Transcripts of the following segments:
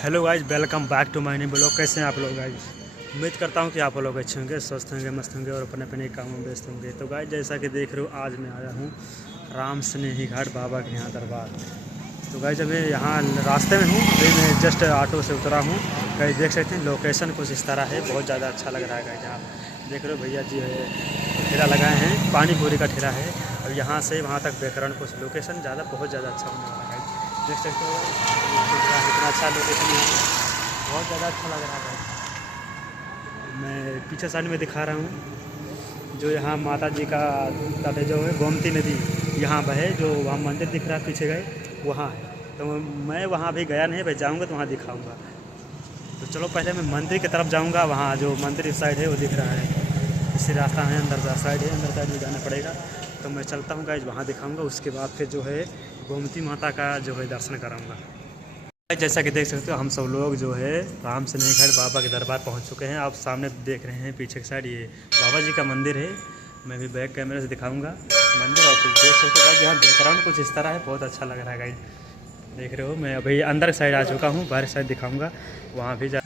Hello guys, welcome back to my new blog. कैसे हैं आप लोग गाइज? उम्मीद करता हूं कि आप लोग अच्छे होंगे, स्वस्थ होंगे, मस्त होंगे और अपने अपने कामों में व्यस्त होंगे। तो गाइज, जैसा कि देख रहे हो, आज मैं आया हूं राम स्नेही घाट बाबा के यहाँ दरबार। तो गाइज, अभी यहाँ रास्ते में हूँ, अभी मैं जस्ट ऑटो से उतरा हूँ। गाइज देख सकते हैं लोकेशन कुछ इस तरह है, बहुत ज़्यादा अच्छा लग रहा है। गाइज आप देख रहे हो, भैया जी है ठेला लगाए हैं, पानी पूरी का ठेला है। और यहाँ से वहाँ तक बैकग्राउंड कुछ लोकेशन बहुत ज़्यादा अच्छा होने वाला है। देख सकते हो कितना अच्छा लोकेशन है, बहुत ज़्यादा अच्छा लग रहा है। मैं पीछे साइड में दिखा रहा हूँ, जो यहाँ माता जी का तट जो है, गोमती नदी यहाँ बहे, जो वहाँ मंदिर दिख रहा है पीछे गए वहाँ है। तो मैं वहाँ भी गया नहीं, भाई जाऊँगा तो वहाँ दिखाऊँगा। तो चलो पहले मैं मंदिर की तरफ जाऊँगा। वहाँ जो मंदिर इस साइड है वो दिख रहा है, इसी रास्ता है, अंदर साइड है, अंदर साइड में जाना पड़ेगा। तो मैं चलता हूँ गाइज, वहाँ दिखाऊँगा। उसके बाद फिर जो है गोमती माता का जो है दर्शन कराऊँगा। जैसा कि देख सकते हो, हम सब लोग जो है राम स्नेही घाट बाबा के दरबार पहुंच चुके हैं। आप सामने देख रहे हैं पीछे की साइड, ये बाबा जी का मंदिर है। मैं भी बैक कैमरे से दिखाऊंगा मंदिर, और कुछ देख सकते हो यहाँ बैकग्राउंड कुछ इस तरह है, बहुत अच्छा लग रहा है गाइस। देख रहे हो, मैं अभी अंदर साइड आ चुका हूँ, बाहर साइड दिखाऊँगा, वहाँ भी जा।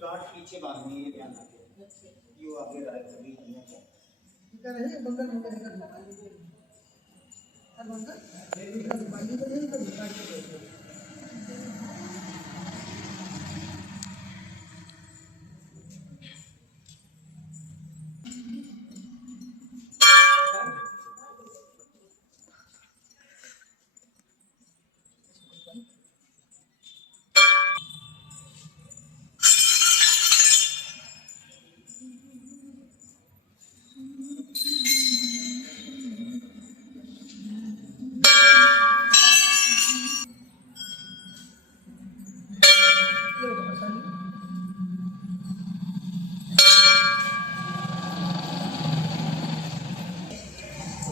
गाठ पीछे बांधनी है, ध्यान रखें। यो आगे कभी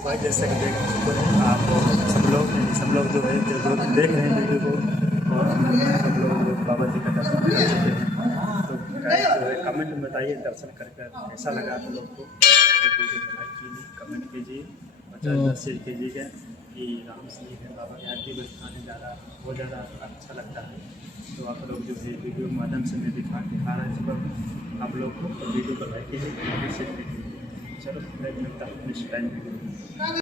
भाई जैसे कि देख सकते हैं आप सब लोग जो है जो देख रहे हैं वीडियो को, और सब लोग बाबा जी का दर्शन कर चुके हैं। तो जो है कमेंट में बताइए दर्शन करके कैसा लगा आप लोग को। तो वीडियो को लाइक कीजिए, कमेंट कीजिए और ज़्यादा शेयर कीजिएगा कि राम स्नेही घाट बाबा के आरती दिखाने ज़्यादा बहुत ज़्यादा अच्छा लगता है। तो आप लोग जो है वीडियो के माध्यम से मैं दिखा रहा है सब आप लोग को, तो वीडियो को लाइक कीजिए, कमेंट शेयर कीजिए। चलो मैं मिलता हूँ नेक्स्ट टाइम।